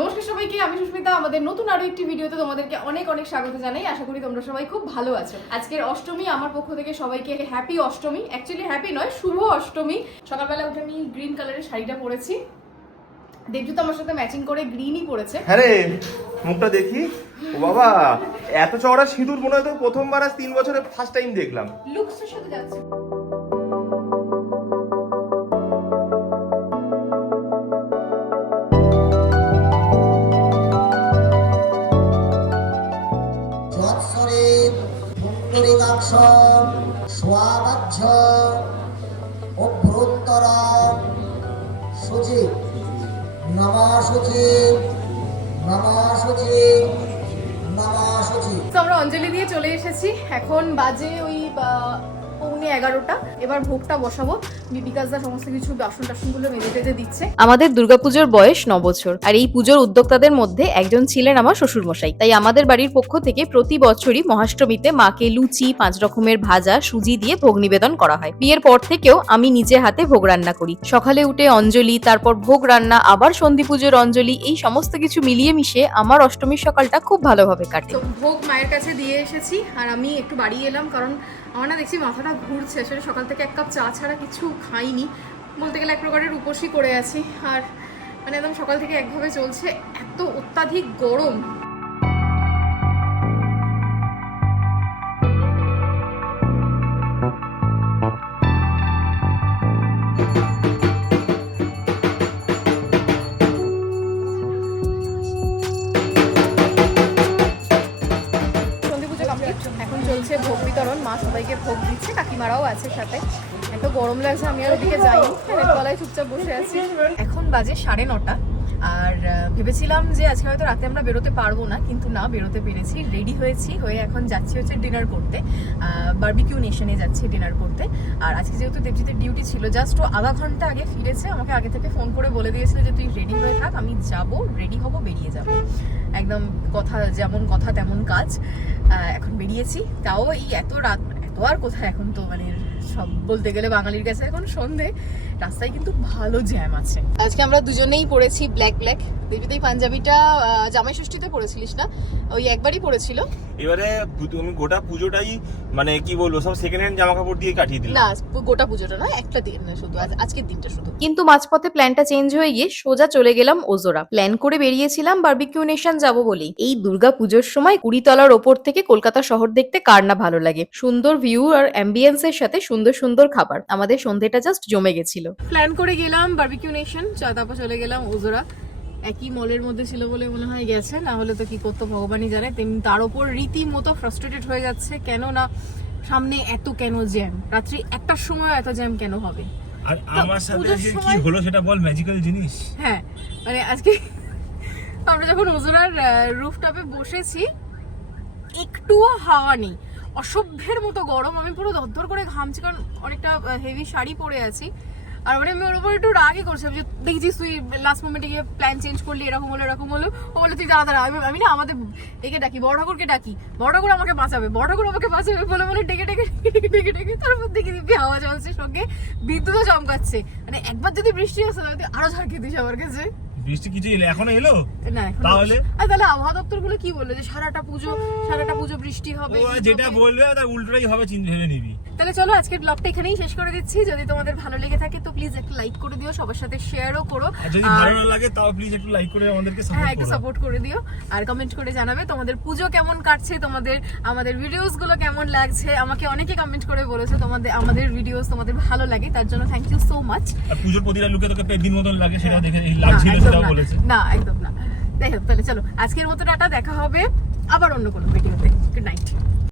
নমস্কার সবাইকে, আমি সুস্মিতা। আমাদের নতুন আরো একটি ভিডিওতে তোমাদেরকে অনেক অনেক স্বাগত জানাই। আশা করি তোমরা সবাই খুব ভালো আছো। আজকের অষ্টমী, আমার পক্ষ থেকে সবাইকে হ্যাপি অষ্টমী। অ্যাকচুয়ালি হ্যাপি নয়, শুভ অষ্টমী। সকালবেলা উঠে আমি গ্রিন কালারের শাড়িটা পরেছি, দেবজুত আমার সাথে ম্যাচিং করে গ্রিনই পরেছে। হ্যাঁ রে, মুখটা দেখি। ও বাবা, এত চওড়া সিঁদুর মনে হয় তো প্রথমবার আজ 3 বছরে ফার্স্ট টাইম দেখলাম। লুকসের সাথে যাচ্ছে। স্বাবাহ্য অভ্যন্তরম শুচি নমঃ শুচি নমঃ শুচি নমঃ শুচি। তো আমরা অঞ্জলি দিয়ে চলে এসেছি। এখন বাজে ওই 11:15। এবার ভোগটা বসাবো। বিকাশদা সমস্ত কিছু বাসন টাসনগুলো মেজে টেজে দিচ্ছে। আমাদের দুর্গাপুজোর বয়স 9 বছর, আর এই পুজোর উদ্যোক্তাদের মধ্যে একজন ছিলেন আমার শ্বশুরমশাই। তাই আমাদের বাড়ির পক্ষ থেকে প্রতি বছরই মহাষ্টমীতে মাকে লুচি, 5 রকমের ভাজা, সুজি দিয়ে ভোগ নিবেদন করা হয়। বিয়ের পর থেকেও আমি নিজে হাতে ভোগ রান্না করি। সকালে উঠে অঞ্জলি, তারপর ভোগ রান্না, আবার সন্ধি পুজোর অঞ্জলি, এই সমস্ত কিছু মিলিয়ে মিশিয়ে আমার অষ্টমীর সকালটা খুব ভালোভাবে কাটে। তো ভোগ মায়ের কাছে দিয়ে এসেছি, আর আমি একটু বাড়ি এলাম কারণ আমার না দেখছি মাথাটা ঘুরছে। আসলে সকাল থেকে এক কাপ চা ছাড়া কিছু খাইনি, বলতে গেলে এক প্রকারের উপোসই করে আছি। আর মানে একদম সকাল থেকে একভাবে চলছে, এত অত্যাধিক গরম। এখন চলছে ভোগ বিতরণ, মা সবাইকে ভোগ দিচ্ছে, কাকিমারাও আছে সাথে। এত গরম লাগছে, আমি আর ওদিকে যাইনি, ফ্যানের তলায় চুপচাপ বসে আছি। এখন বাজে 9:30, আর ভেবেছিলাম যে আজকে হয়তো রাতে আমরা বেরোতে পারবো না, কিন্তু না, বেরোতে পেরেছি। রেডি হয়েছি, হয়ে এখন যাচ্ছি হচ্ছে ডিনার করতে। বারবিকিউ নেশনে যাচ্ছি ডিনার করতে। আর আজকে যেহেতু দেবজিতের ডিউটি ছিল, জাস্ট ও আধা ঘন্টা আগে ফিরেছে। আমাকে আগে থেকে ফোন করে বলে দিয়েছিল যে তুই রেডি হয়ে থাক, আমি যাব, রেডি হব, বেরিয়ে যাব। একদম কথা যেমন কথা তেমন কাজ। এখন বেরিয়েছি, তাও এই এত রাত, এত আর কোথায়, এখন তো মানে সব বলতে গেলে বাঙালির কাছে এখন সন্ধে। রাস্তায় কিন্তু ভালো জ্যাম আছে। আজকে আমরা দুজনেই পরেছি ব্ল্যাক ব্ল্যাক। দেবজিৎ এই পাঞ্জাবিটা জামাই ষষ্ঠীতে পরেছিলিস না? ওই একবারই পরেছিল। এবারে তুমি গোটা পুজোটাই মানে কি বলবো, সব সেকেন্ড হ্যান্ড জামা কাপড় দিয়ে কাটিয়ে দিলে। না, গোটা পুজোটা না, একটা দিন না, শুধু আজকের দিনটা শুধু। কিন্তু মাঝপথে প্ল্যানটা চেঞ্জ হয়ে গিয়ে সোজা চলে গেলাম ওজোরা। প্ল্যান করে বেরিয়েছিলাম বারবিকিউ নেশন যাবো বলেই। এই দুর্গা পুজোর সময় 20 তলার ওপর থেকে কলকাতা শহর দেখতে কার না ভালো লাগে। সুন্দর ভিউ আর অ্যাম্বিয়েন্স এর সাথে সুন্দর সুন্দর খাবার। আমাদের সন্ধ্যেটা জাস্ট জমে গেছিল। প্ল্যান করে গেলাম বারবিকিউ নেশন, তারপর চলে গেলাম ওজোরা। একই মলের মধ্যে ছিল বলে মনে হয় গেছে, না হলে তো কি করতো ভগবানই জানে। তার উপর রীতিমতো ফ্রাস্ট্রেটেড হয়ে যাচ্ছে, কেন না সামনে এত কেন জ্যাম, রাত্রি 1টার সময় এত জ্যাম কেন হবে। আর আমার সাথে যে কি হলো সেটা বল, ম্যাজিক্যাল জিনিস। হ্যাঁ, মানে আজকে আমরা যখন ওজোরার রুফটপে বসেছি, একটুও হাওয়া নেই, অসভ্যের মতো গরম। আমি পুরো ধরধর করে ঘামছি, কারণ অনেকটা হেভি শাড়ি পরে আছি। আর মানে আমি ওর উপর একটু রাগই করছিলাম যে দেখছিস তুই লাস্ট মোমেন্টে গিয়ে প্ল্যান চেঞ্জ করলি, এরকম হলো এরকম হলো। ও বলে তুই দাঁড়া, আমি না আমাদের একে ডাকি, বড় ঠাকুরকে ডাকি, বড় ঠাকুর আমাকে বাঁচাবে, বড় ঠাকুর আমাকে বাঁচাবে বলে বলে ডেকে ডেকে ডেকে ডেকে ডেকে তারপর দেখি দিবি হাওয়া চলছে, সঙ্গে বিদ্যুৎও চমকাচ্ছে। মানে একবার যদি বৃষ্টি আসে তাহলে আরো ঝাড় খেতিস আমার কাছে। বৃষ্টি কিছু এখনো এলো না, তাহলে আবহাওয়া দপ্তর গুলো কি বললো যে সারাটা পুজো বৃষ্টি হবে। যেটা বলবে তার উল্টোটাই হবে, চিন্তা ভেবে নিবি। তাহলে চলো আজকের ব্লগটা এখানেই শেষ করে দিচ্ছি। যদি তোমাদের ভালো লেগে থাকে তো প্লিজ একটু লাইক করে দিও, সবার সাথে শেয়ারও করো। আর যদি ভালো না লাগে তাও প্লিজ একটু লাইক করে আমাদেরকে সাপোর্ট করো। হ্যাঁ, একটু সাপোর্ট করে দিও, আর কমেন্ট করে জানাবে তোমাদের পুজো কেমন কাটছে, আমাদের ভিডিওস গুলো কেমন লাগছে। আমাকে অনেকে কমেন্ট করে বলেছে আমাদের ভিডিওস তোমাদের ভালো লাগে, তার জন্য থ্যাংক ইউ সো মাচ। আর পুজোর প্রতিটা লুকে তোকে পেট দিন মতন লাগে, সেটা দেখে লাগছিল, সেটাও বলেছে। না, একদম না। যাই হোক, তাহলে চলো আজকের মতো টাটা, দেখা হবে আবার অন্য কোনো ভিডিওতে। Good night.